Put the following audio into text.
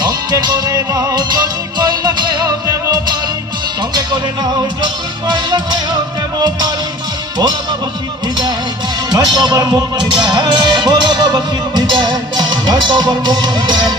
সঙ্গে করে নাও যদি কইলাকেও দেব পারি, সঙ্গে করে নাও যদি কইলাকেও দেব পারি। ভোলা বাবা সিদ্ধি দেয়, নয়তো আবার মুক্তি দেয়। ভোলা বাবা সিদ্ধি দেয়, নয়তো আবার মুক্তি দেয়।